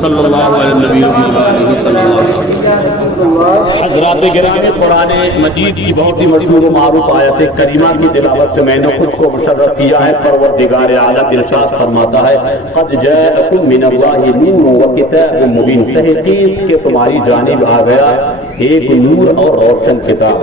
صلی اللہ علیہ نبی حضرات گرامی، قرآن مجید کی بہت ہی مشہور و معروف آیت کریمہ کی تلاوت سے میں نے خود کو مشرف کیا ہے۔ پروردگار عالم ارشاد فرماتا ہے قد جاءکم من اللہ نور و کتاب مبین، تحقیق کہ تمہاری جانب آ گیا ایک نور اور روشن کتاب۔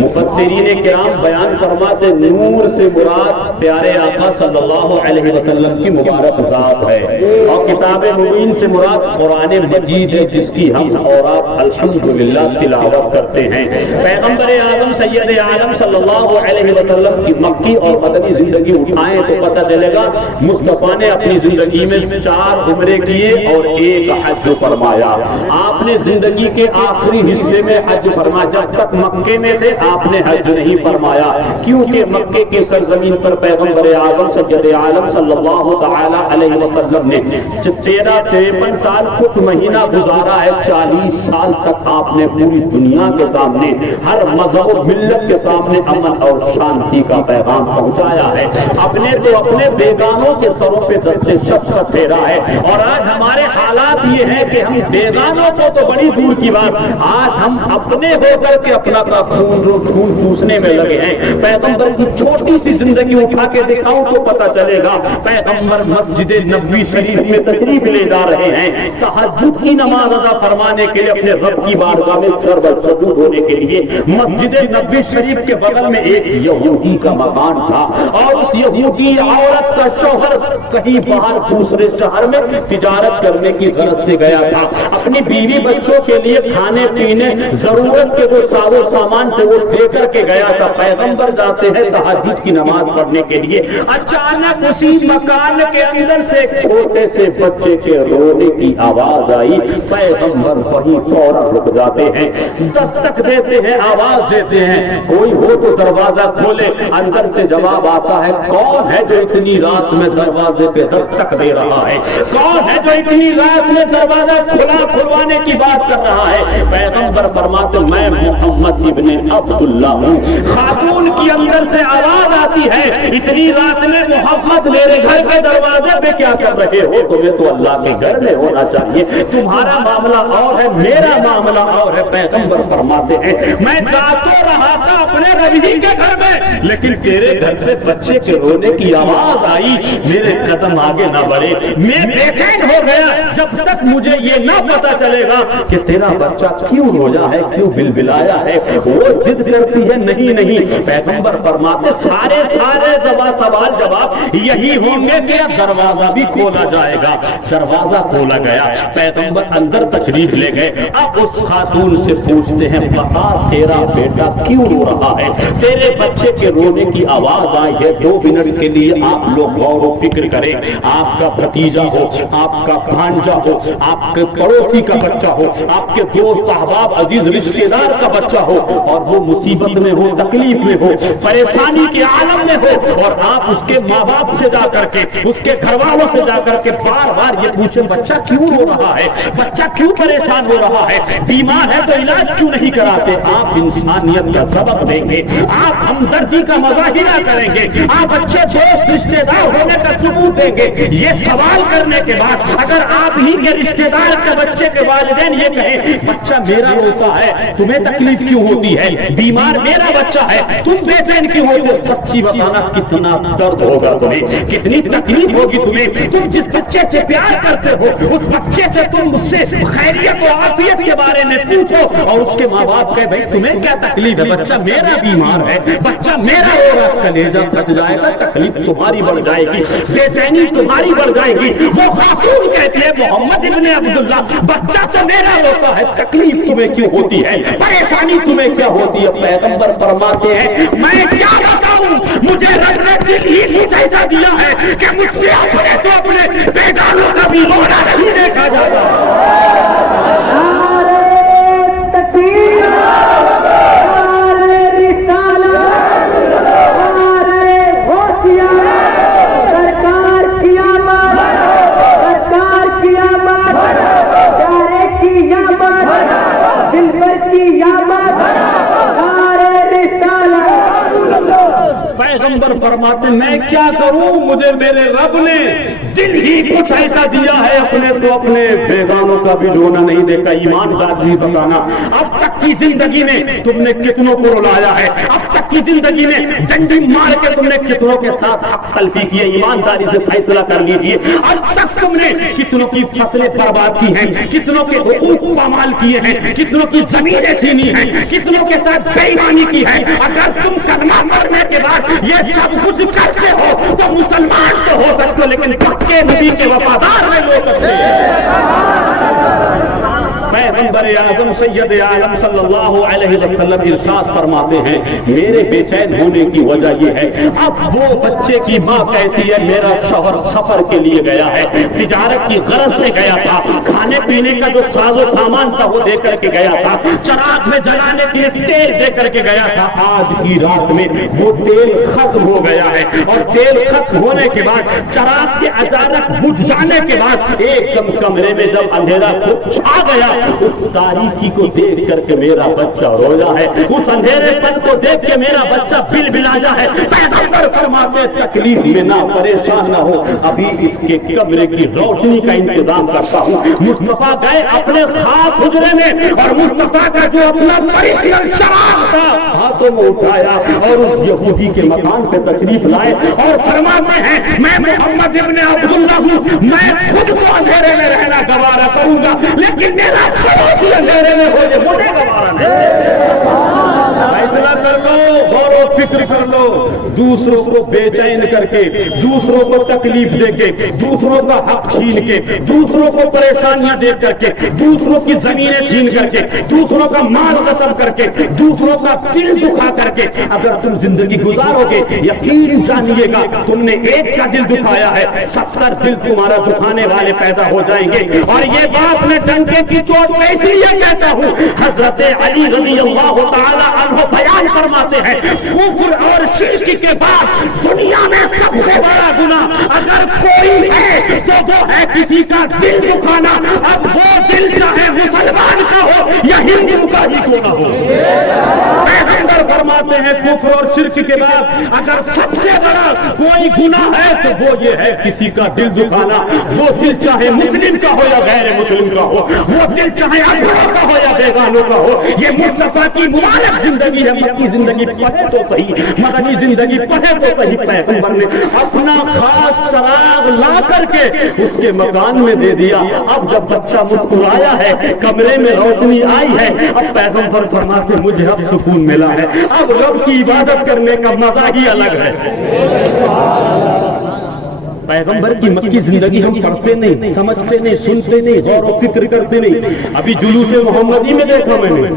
مفسرین کرام بیان فرماتے نور سے مراد پیارے آقا صلی اللہ علیہ وسلم کی مبارک ذات ہے، اور کتاب مبین سے مراد قرآن مجید ہے جس کی ہم اور آپ الحمدللہ تلاوت کرتے ہیں۔ پیغمبر اعظم سید عالم صلی اللہ علیہ وسلم کی مکی اور مدنی زندگی اٹھائیں تو پتہ چلے گا مصطفیٰ نے اپنی زندگی میں 4 عمرے کیے اور 1 حج فرمایا۔ آپ نے زندگی کے آخری حصے میں حج فرمایا، جب تک مکے میں تھے آپ نے حج نہیں فرمایا، کیونکہ مکے کی سرزمین پر پیغمبر اعظم سید عالم صلی اللہ تعالی علیہ وسلم نے 13-53 سال کچھ مہینہ گزارا ہے۔ 40 سال تک آپ نے پوری دنیا کے سامنے ہر مذہب و ملت کے سامنے امن اور شانتی کا پیغام پہنچایا ہے۔ اپنے تو اپنے بیگانوں کے سروں پہ دستے شفقت پھیرا ہے، اور آج ہمارے حالات یہ ہیں کہ ہم بیگانوں کو تو بڑی دور کی بات، آج ہم اپنے ہو کر کے اپنا کا خون چوسنے میں لگے ہیں۔ پیغمبر کی چھوٹی سی زندگی اٹھا کے دکھاؤں تو پتہ چلے گا۔ پیغمبر مسجد نبوی شریف میں تشریف لے جا رہے ہیں، تہجد کی نماز ادا فرمانے کے لیے اپنے رب کی بارگاہ میں سر سجود ہونے کے لیے۔ مسجد نبوی شریف کے بغل میں ایک یہودی کا مکان تھا، اور اس یہودی عورت کا شوہر کہیں باہر دوسرے شہر میں تجارت کرنے کی غرض سے گیا تھا، اپنی بیوی بچوں کے لیے کھانے پینے ضرورت کے جو سازو سامان تھے وہ دے کر کے گیا تھا۔ پیغمبر جاتے ہیں تہجد کی نماز پڑھنے کے لیے، اچانک اسی مکان کے اندر سے چھوٹے سے بچے کے رونے کی آواز آئی۔ پیغمبر وہیں فوراً رک جاتے ہیں، دستک دیتے ہیں، آواز دیتے ہیں کوئی ہو تو دروازہ کھولے۔ اندر سے جواب آتا ہے کون ہے جو اتنی رات میں دروازے پہ دستک دے رہا ہے، کون ہے جو اتنی رات میں دروازہ کھلوانے کی بات کر رہا ہے؟ پیغمبر فرماتے میں محمد ابن عبداللہ ہوں۔ خاتون کی اندر سے آواز آتی ہے اتنی رات میں محمد میرے گھر کے دروازے پہ کیا کر رہے ہو؟ تمہیں تو اللہ کے گھر میں ہونا چاہیے، تمہارا معاملہ اور ہے، میرا معاملہ اور ہے۔ پیغمبر فرماتے ہیں میں جا تو رہا تھا اپنے نبی کے گھر میں، لیکن تیرے گھر سے بچے کے رونے کی آواز آئی، میرے قدم آگے نہ بڑھے، میں بے چین ہو گیا جب تک مجھے یہ نہ پتا چلے گا کہ تیرا بچہ کیوں رویا ہے، کیوں بلبلایا ہے۔ وہ ضد کرتی ہے نہیں۔ پیغمبر فرماتے سارے سوال جواب یہی ہوں گے کہ دروازہ بھی کھولا جائے گا۔ دروازہ کھولا گیا، پیغمبر اندر تشریف لے گئے۔ اب اس خاتون سے پوچھتے ہیں بتا تیرا بیٹا کیوں رو رہا ہے، تیرے بچے کے رونے کی آواز آئی ہے۔ 2 منٹ کے لیے آپ لوگ غور و فکر کریں، آپ کا بھتیجا ہو، آپ کا بھانجا ہو، آپ کے پڑوسی کا بچہ ہو، آپ کے دوست احباب عزیز رشتہ دار کا بچہ ہو، اور وہ مصیبت میں ہو، تکلیف میں ہو، پریشانی کے عالم میں ہو، اور آپ اس کے ماں باپ سے جا کر کے، اس کے گھر والوں سے جا کر کے بار بار یہ پوچھیں بچہ کیوں رو رہا ہے، بچہ کیوں پریشان ہو رہا ہے، بیمار ہے تو علاج کیوں نہیں کراتے؟ آپ انسانیت کا سبق دیں گے، آپ ہمدردی کا مظاہرہ کریں گے، آپ اچھے دوست رشتہ دار ہونے کا ثبوت دیں گے۔ یہ سوال کرنے کے بعد اگر آپ ہی کے رشتہ دار کے بچے کے والدین یہ کہیں بچہ میرا روتا ہے تمہیں تکلیف کیوں ہوتی ہے، بیمار میرا بچہ ہے تم بے چین کیوں ہوتے ہو، سچی بتانا کتنا درد ہوگا تمہیں، کتنی تکلیف ہوگی تمہیں۔ تم جس بچے سے پیار کرتے ہو اس بچے سے تم اس سے خیریت و عافیت کے بارے میں پوچھو، اور اس کے ماں باپ کہے بھائی تمہیں کیا تکلیف ہے، بچہ میرا بیمار ہے، بچہ میرا ہوگا، کلیجہ پھٹ جائے گا، تکلیف تمہاری بڑھ جائے گی، بے چینی تمہاری بڑھ جائے گی۔ وہ خاتون کہتی ہے محمد ابن عبداللہ بچہ تو میرا روتا ہے، تکلیف تمہیں کیوں ہوتی ہے، پریشانی تمہیں کیا ہوتی ہے؟ پیغمبر فرماتے ہیں میں کیا بتاؤں، مجھے رب نے دل ہی کچھ ایسا دیا ہے کہ مجھ سے اپنے تو اپنے بیگانوں کا بھی رونا نہیں دیکھا جاتا۔ پیغمبر فرماتے ہیں میں کیا کروں، مجھے میرے رب نے دل ہی کچھ ایسا دیا ہے، اپنے تو اپنے بیگانوں کا بھی ڈھونا نہیں دیکھا۔ ایمانداری بتانا، اب تک کی زندگی میں تم نے کتنوں کو رلایا ہے، اب تک کی زندگی میں ڈنڈی مار کے تم نے کتنوں کے ساتھ حق تلفی کی ہے، ایمانداری سے فیصلہ کر لیجئے۔ اب تک تم نے کتنوں کی فصلیں برباد کی ہیں، کتنوں کے حقوق پامال کیے ہیں، کتنوں کی زمینیں چھینی ہیں، کتنوں کے ساتھ بے ایمانی کی ہے۔ اگر تم کلمہ پڑھنے کے بعد یہ سب کچھ کرتے ہو تو مسلمان تو ہو سکتے ہو، لیکن پکے نبی کے وفادار نہیں ہو سکتے۔ پیغمبر اعظم سید عالم صلی اللہ علیہ وسلم ارشاد فرماتے ہیں میرے بے چین ہونے کی وجہ یہ ہے، اب وہ بچے کی ماں کہتی ہے میرا شوہر سفر کے لیے گیا ہے، تجارت کی غرض سے گیا تھا، کھانے پینے کا جو ساز و سامان تھا وہ دے کر کے گیا تھا، چراغ میں جلانے کے لیے تیل دے کر کے گیا تھا، آج کی رات میں وہ تیل ختم ہو گیا ہے، اور تیل ختم ہونے کے بعد چراغ کے اچانک بجھ جانے کے بعد ایک دم کمرے میں جب اندھیرا چھا گیا، اس تاریکی کو دیکھ کر کے میرا بچہ رویا ہے، اس اندھیرے پن کو دیکھ کے میرا بچہ بل بلایا ہے۔ پیغمبر فرماتے تکلیف میں نہ پریشان نہ ہو، ابھی اس کے کمرے کی روشنی کا انتظام کرتا ہوں۔ مصطفیٰ گئے اپنے خاص حجرے میں، اور مصطفیٰ کا جو اپنا پریشان چراغ تھا ہاتھوں میں اٹھایا اور اس یہودی کے مکان پہ تشریف لائے، اور فرماتے ہیں میں محمد ابن عبداللہ ہوں، میں خود کو اندھیرے میں رہنا گوارا کروں گا، لیکن میرا خلاصی اندھیرے میں ہو جائے مجھے گوارا نہیں۔ فیصلہ کر لو، غور و فکر کر لو، دوسروں کو بے چین کر کے، دوسروں کو تکلیف دے کے، دوسروں کا حق چھین کے، دوسروں کو پریشانیاں دے کر کے، دوسروں کی زمینیں چھین کر کے، دوسروں کا مال غصب کر کے، دوسروں کا دل دکھا کر کے اگر تم زندگی گزارو گے، یقین جانیے گا تم نے ایک کا دل دکھایا ہے، 70 دل تمہارا دکھانے والے پیدا ہو جائیں گے۔ اور یہ بات میں ڈنکے کی چوٹ میں اس لیے کہتا ہوں، حضرت علی رضی اللہ تعالی عنہ بیان فرماتے ہیں کفر اور شرک کے بعد دنیا میں سب سے بڑا گناہ اگر کوئی ہے تو وہ ہے کسی کا دل دکھانا، اب وہ دل چاہے مسلمان کا ہو یا ہندو کا ہی کیوں نہ ہو۔ پیغمبر فرماتے ہیں کفر اور شرک کے بعد اگر سب سے بڑا کوئی گناہ ہے تو وہ یہ ہے کسی کا دل دکھانا، وہ دل چاہے مسلم کا ہو یا غیر مسلم کا ہو، وہ دل چاہے افراد کا ہو یا بیگانوں کا ہو۔ یہ مصطفیٰ کی مبارک زندگی ہے، مکی زندگی پڑھے تو صحیح، مدنی زندگی پڑھے تو صحیح۔ پیغمبر نے اپنا خاص چراغ لا کر کے اس کے مکان میں دے دیا، اب جب بچہ مسکرایا ہے، کمرے میں روشنی آئی ہے، اب پیغمبر فرماتے مجھے اب سکون ملا ہے، اب رب کی عبادت کرنے کا مزہ ہی الگ ہے۔ پیغمبر کی مکی زندگی ہم پڑھتے نہیں، سمجھتے نہیں، سنتے نہیں، غور و فکر کرتے نہیں۔ ابھی جلوس محمدی میں دیکھا میں نے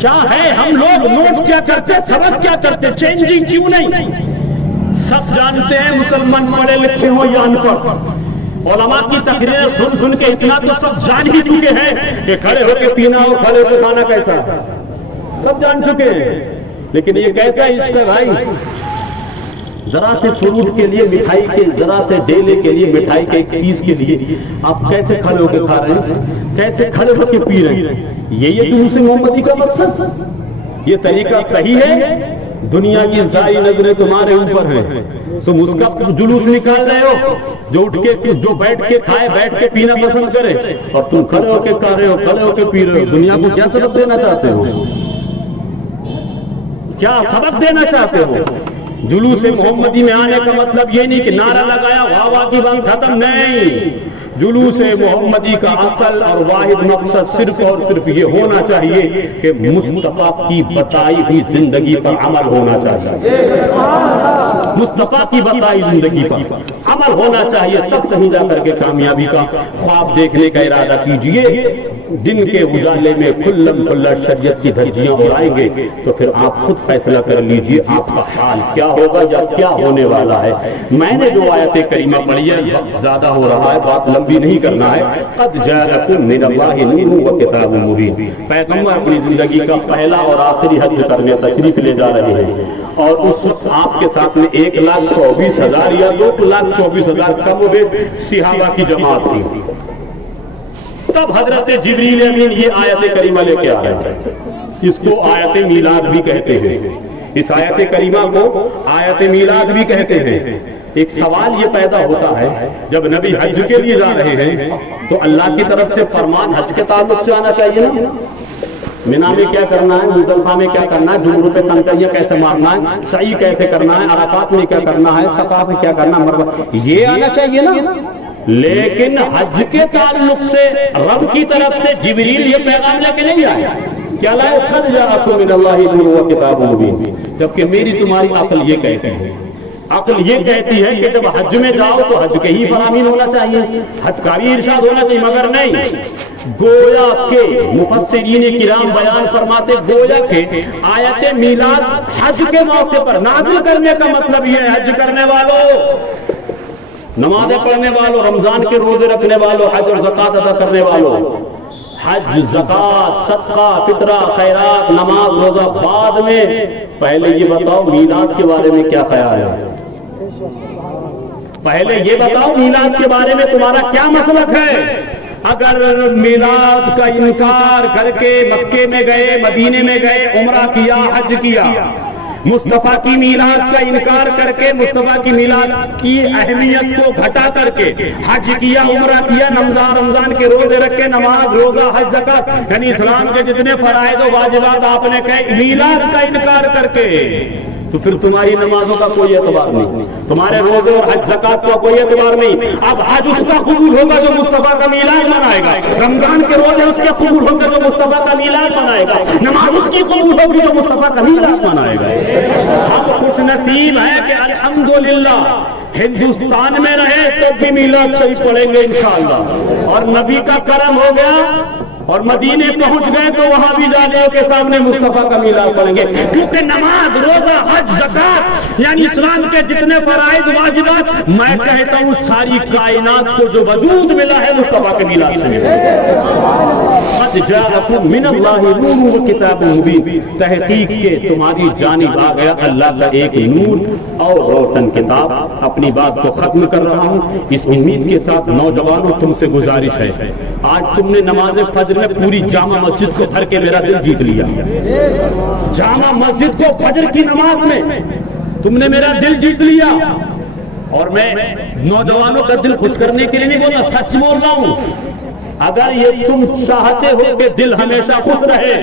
کیا ہے، ہم لوگ نوٹ کیا کرتے، سبق کیا کرتے، چینجنگ کیوں نہیں؟ سب جانتے ہیں مسلمان پڑھے لکھے ہو یا ان پڑھ، علماء کی تقریریں سن سن کے اتنا تو سب جان ہی چکے ہیں کہ کھڑے ہو کے پینا اور کھڑے ہو کے کھانا کیسا، سب جان چکے ہیں۔ لیکن یہ کیسا عشق ہے بھائی، ذرا سے فروٹ کے لیے مٹھائی کے، ذرا سے ڈیلے کے لیے مٹھائی کے ایک پیس کے لیے آپ کیسے کھڑے ہو کے کھا رہے ہیں، کیسے کھڑے ہو کے پی رہے ہیں۔ یہ جلوس محمدی کا مقصد، یہ طریقہ صحیح ہے؟ دنیا کی ساری نظریں تمہارے اوپر ہیں، تم اس کا جلوس نکال رہے ہو، جو اٹھ کے جو بیٹھ کے کھائے بیٹھ کے پینا پسند کرے، اور تم کھڑے ہو کے کھا رہے ہو، کھڑے ہو کے پی رہے ہو۔ دنیا کو کیا سبق دینا چاہتے ہو، کیا سبق دینا چاہتے ہو؟ جلوس محمدی میں آنے کا مطلب یہ نہیں کہ نعرہ لگایا واہ واہ کی بات ختم، نہیں۔ جلوس محمدی کا اصل اور واحد مقصد صرف اور صرف یہ ہونا چاہیے کہ مصطفیٰ کی بتائی ہوئی زندگی پر عمل ہونا چاہیے، مصطفیٰ کی بتائی زندگی پر عمل ہونا چاہیے، تب کہیں جا کر کے کامیابی کا خواب دیکھنے کا ارادہ کیجئے۔ دن کے اجالے میں کھلم کھلا شریعت کی دھجیاں اڑائیں گے تو پھر آپ خود فیصلہ کر لیجئے آپ کا حال کیا ہوگا یا کیا ہونے والا ہے۔ میں نے جو آیت کریمہ پڑھی ہے، وقت زیادہ ہو رہا ہے، بات لمبی نہیں کرنا ہے۔ قد جاءکم من اللہ نور و کتاب مبین، پیغمبر اپنی زندگی کا پہلا اور آخری حج کرنے تشریف لے جا رہے ہیں، اور اس وقت آپ کے ساتھ میں 1,24,000 یا 2,24,000 کم و بیش صحابہ کی جماعت تھی۔ تب حضرت جبریل امین یہ آیت کریمہ لے کے آ رہے ہیں، اس کو آیت میلاد بھی کہتے ہیں۔ اس آیت کریمہ کو آیت میلاد بھی کہتے ہیں۔ ایک سوال یہ پیدا ہوتا ہے جب نبی حج کے لیے جا رہے ہیں تو اللہ کی طرف سے فرمان حج کے تعلق سے آنا چاہیے نا، مینا میں کیا کرنا ہے، مزدلفہ میں کیا کرنا ہے، جمروں پہ کنکریاں کیسے مارنا ہے، سعی کیسے کرنا ہے، عرفات میں کیا کرنا ہے، صفا میں کیا کرنا ہے، مروہ، یہ آنا چاہیے نا۔ لیکن حج کے تعلق سے رب کی طرف سے جبریل یہ پیغام لے کے نہیں آیا، کیا لائے قد جاءکم من اللہ نور و کتاب مبین، جبکہ میری تمہاری عقل یہ کہتی ہے، عقل یہ کہتی ہے کہ جب حج میں جاؤ تو حج کے ہی فرامین ہونا چاہیے، حج کا بھی ارشاد ہونا چاہیے، مگر نہیں، گویا کہ مفسرین کرام بیان فرماتے گویا کہ آیت میلاد حج کے موقع پر نازل کرنے کا مطلب یہ ہے حج کرنے والوں، نمازیں پڑھنے والوں، رمضان کے روزے رکھنے والوں، حج اور زکوٰۃ ادا کرنے والوں، حج، زکوٰۃ، صدقہ، فطرہ، خیرات، نماز، روزہ بعد میں، پہلے یہ بتاؤ میلاد کے بارے میں کیا خیال ہے، پہلے یہ بتاؤ میلاد کے بارے میں تمہارا کیا مسلک ہے۔ اگر میلاد کا انکار کر کے مکے میں گئے، مدینے میں گئے، عمرہ کیا، حج کیا، مصطفیٰ کی میلاد کا انکار کر کے، مصطفیٰ کی میلاد کی اہمیت کو گھٹا کر کے حج کیا، عمرہ کیا، رمضان کے روزے رکھے، نماز، روزہ، حج، زکوٰۃ، یعنی اسلام کے جتنے فرائض و واجبات آپ نے کہے، میلاد کا انکار کر کے، تو پھر تمہاری نمازوں کا کوئی اعتبار نہیں، تمہارے روزے اور حج زکوٰۃ کا کوئی اعتبار نہیں۔ اب حج اس کا قبول ہوگا جو مصطفیٰ کا میلاد منائے گا، رمضان کے روزے اس کا قبول ہوگا جو مصطفیٰ کا میلاد منائے گا، نماز اس کی قبول ہوگی جو مصطفیٰ کا میلاد منائے گا۔ ہم خوش نصیب ہیں کہ الحمدللہ ہندوستان میں رہے تو بھی میلاد شریف پڑھیں گے انشاءاللہ، اور نبی کا کرم ہو گیا اور مدینے پہنچ گئے تو وہاں بھی جالیوں کے سامنے مصطفیٰ کا میلاد پڑھیں گے، کیونکہ نماز، روزہ، حج، زکوٰۃ یعنی اسلام کے جتنے فرائض واجبات، میں کہتا ہوں ساری کائنات کو جو وجود ملا ہے مصطفیٰ کے میلاد سے ملا ہے۔ قد جاءکم من اللہ نور و کتاب مبین، تحقیق کے تمہاری جانب آ گیا اللہ کا ایک نور اور روشن کتاب۔ اپنی بات کو ختم کر رہا ہوں اس امید کے ساتھ، نوجوانوں تم سے گزارش ہے، آج تم نے نماز فجر میں پوری جامع مسجد کو بھر کے میرا دل جیت لیا، جامع مسجد کو فجر کی نماز میں تم نے میرا دل جیت لیا، اور میں نوجوانوں کا دل خوش کرنے کے لیے نہیں بولا، سچ بول رہا ہوں، اگر یہ تم چاہتے ہو کہ دل ہمیشہ خوش رہے،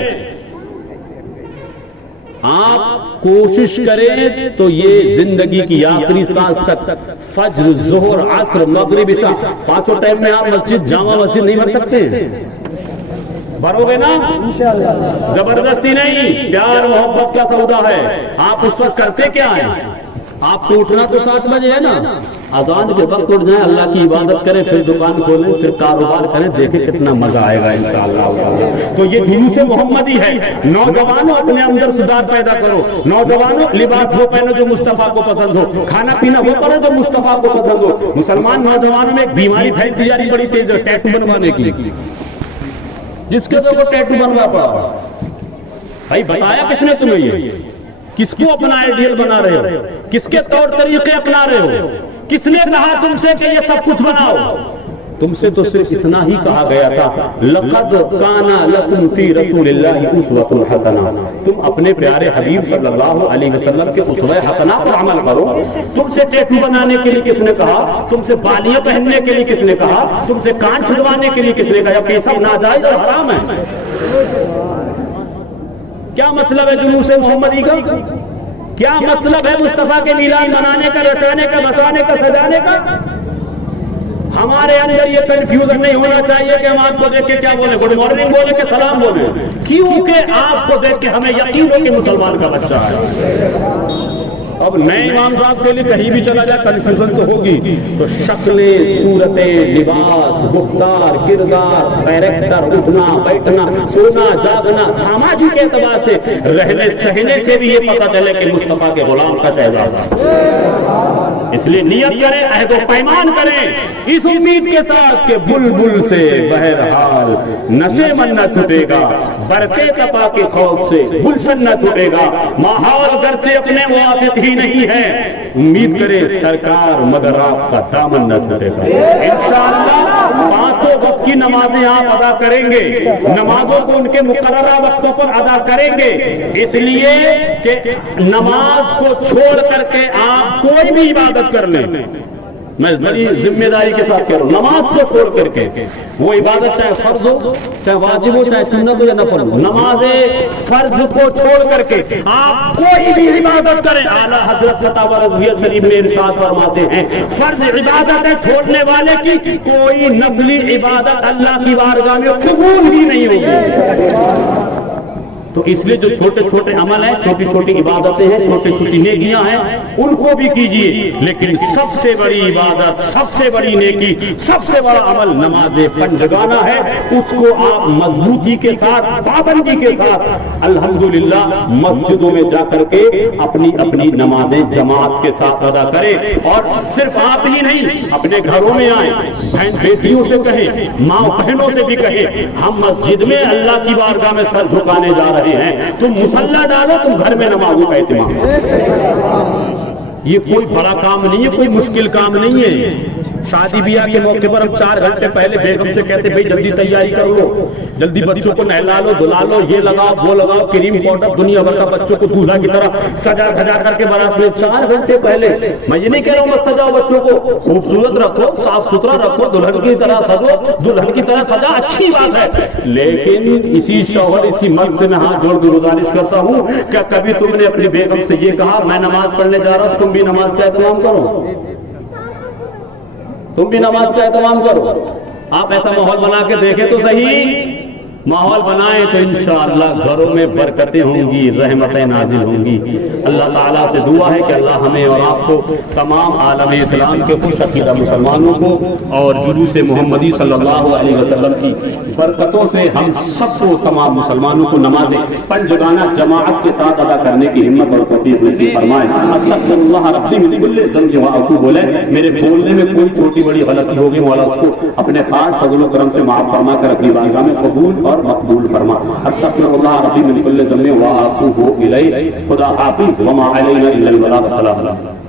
آپ کوشش کریں تو یہ زندگی کی آخری سانس تک فجر، ظہر، عصر، مغرب، عشاء پانچوں ٹائم میں آپ مسجد، جامع مسجد نہیں بھر سکتے؟ بھرو گے نا؟ زبردستی نہیں، پیار محبت کا سودا ہے۔ آپ اس وقت کرتے کیا ہیں؟ آپ کو اٹھنا تو 7 بجے ہے نا، اذان کے وقت اٹھ جائیں، اللہ کی عبادت کریں، پھر دکان کھولیں، پھر کاروبار کریں، دیکھیں کتنا مزہ آئے گا انشاءاللہ۔ تو یہ جلوس محمدی ہے۔ نوجوانوں اپنے اندر سدھار پیدا کرو، نوجوانوں لباس وہ پہنو جو مصطفیٰ کو پسند ہو، کھانا پینا وہ کرو جو مصطفیٰ کو پسند ہو۔ مسلمان نوجوانوں میں ایک بیماری پھیلتی جا رہی بڑی تیز ہے، ٹیٹو بنوانے کی، جس کے وہ ٹیٹو بنوا پڑا۔ بھائی بتایا کس نے تمہیں یہ؟ کس کو اپنا آئیڈیل بنا رہے ہو؟ کس کے طور طریقے اپنا رہے ہو؟ کس نے کہا تم سے کہ یہ سب کچھ بناؤ؟ تم سے تو صرف اتنا ہی کہا گیا تھا، لَقَدْ كَانَ لَكُمْ فِي رَسُولِ اللَّهِ أُسْوَةٌ حَسَنَةٌ، تم اپنے پیارے حبیب صلی اللہ علیہ وسلم کے اسوہ حسنہ پر عمل کرو۔ تم سے ٹیٹو بنانے کے لیے کس نے کہا؟ تم سے بالیاں پہننے کے لیے کس نے کہا؟ تم سے کان چھڑوانے کے لیے کس نے کہا؟ یہ سب ناجائز اور حرام ہے۔ کیا مطلب ہے جلوس محمدی کا؟ کیا مطلب ہے مصطفیٰ کے میلاد منانے کا، رچانے کا، بسانے کا، سجانے کا؟ ہمارے اندر یہ کنفیوژن نہیں ہونا چاہیے کہ ہم آپ کو دیکھ کے کیا بولیں، گڈ مارننگ بولیں کہ سلام بولیں، کیونکہ آپ کو دیکھ کے ہمیں یقین ہو کہ مسلمان کا بچہ ہے۔ اب نئے امام صاحب کے لیے کہیں بھی چلا جائے کنفیوژن تو ہوگی، تو شکلیں، صورتیں، لباس، گفتار، کردار، کیریکٹر، اٹھنا بیٹھنا، سونا جاگنا، سماجی اعتبار سے رہنے سہنے سے بھی یہ پتہ چلے کہ مصطفیٰ کے غلام کا شہزادہ۔ اس لیے نیت کریں، عہد و پیمان کریں اس امید کے ساتھ کہ بلبل سے بہرحال نشے من نہ چھوٹے گا، برقے کپا کے خوف سے گلشن نہ چھوٹے گا، ماحول گرچہ اپنے موافق ہی نہیں ہے، امید کرے سرکار مگر آپ کا دامن نہ چھوٹے گا۔ انشاءاللہ 5 وقت کی نمازیں آپ ادا کریں گے، نمازوں کو ان کے مقررہ وقتوں پر ادا کریں گے، اس لیے کہ نماز کو چھوڑ کر کے آپ کوئی بھی عبادت کر لیں، میں بڑی ذمہ داری کے ساتھ کہہ رہا ہوں، نماز کو چھوڑ کر کے وہ عبادت چاہے فرض ہو، چاہے واجب ہو، چاہے سنت ہو یا نفل ہو، نماز فرض کو چھوڑ کر کے آپ کوئی بھی عبادت کریں۔ اعلیٰ حضرت فتاوی رضویہ شریف میں ارشاد فرماتے ہیں فرض عبادت چھوڑنے والے کی کوئی نفلی عبادت اللہ کی بارگاہ میں قبول ہی نہیں ہوگی۔ تو اس لیے جو چھوٹے چھوٹے عمل ہیں، چھوٹی چھوٹی عبادتیں ہیں، چھوٹی چھوٹی نیکیاں ہیں، ان کو بھی کیجئے، لیکن سب سے بڑی عبادت، سب سے بڑی نیکی، سب سے بڑا عمل نماز پنجگانہ ہے، اس کو آپ مضبوطی کے ساتھ، پابندی کے ساتھ الحمدللہ مسجدوں میں جا کر کے اپنی اپنی نمازیں جماعت کے ساتھ ادا کریں، اور صرف آپ ہی نہیں، اپنے گھروں میں آئیں، بہن بیٹیوں سے کہیں، ماں بہنوں سے بھی کہیں، ہم مسجد میں اللہ کی بارگاہ میں سر جھکانے جا رہے ہیں، تم مصلی ڈالو، تم گھر میں نمازوں کا اہتمام کرو۔ یہ کوئی بڑا کام نہیں ہے، کوئی مشکل کام نہیں ہے۔ شادی بیاہ کے موقع پر ہم 4 گھنٹے پہلے بیگم سے کہتے بھئی جلدی تیاری کر لو، جلدی بچوں کو نہلا لو، دھلا لو، یہ لگاؤ وہ لگاؤ، کریم پاؤڈر، دنیا بھر کا بچوں کو دولہا کی طرح سجا دھجا کر کے بارات میں 4 گھنٹے پہلے۔ میں یہ نہیں کہہ رہا ہوں بس سجاؤ، بچوں کو خوبصورت رکھو، صاف ستھرا رکھو، دلہن کی طرح سجو، دلہن کی طرح سجا، اچھی بات ہے، لیکن اسی شوہر، اسی مرد سے میں ہاتھ جوڑ کے گزارش کرتا ہوں کہ کبھی تم نے اپنی بیگم سے یہ کہا میں نماز پڑھنے جا رہا ہوں، تم بھی نماز کا اہتمام کرو، تم بھی نماز کا اہتمام کرو۔ آپ ایسا ماحول بنا کے دیکھیں تو صحیح، ماحول بنائیں تو انشاءاللہ گھروں میں برکتیں ہوں گی، رحمتیں نازل ہوں گی۔ اللہ تعالیٰ سے دعا ہے کہ اللہ ہمیں اور آپ کو، تمام عالم اسلام کے خوش عقیدہ مسلمانوں کو اور جلوس محمدی صلی اللہ علیہ وسلم کی برکتوں سے ہم سب کو، تمام مسلمانوں کو نمازیں پنجگانہ جماعت کے ساتھ ادا کرنے کی ہمت اور توفیق نصیب فرمائے۔ استغفر اللہ ربی من کل ذنب واتوب الیہ۔ میرے بولنے میں کوئی چھوٹی بڑی غلطی ہوگی، مولا اس کو اپنے خاص فضل و کرم سے معاف فرما کر اپنی بارگاہ میں قبول اور مقبول فرما۔ استغفر اللہ ربی من کل ذنب واتوب الیہ۔ خدا حافظ، وما علینا الا البلاغ۔ السلام علیکم۔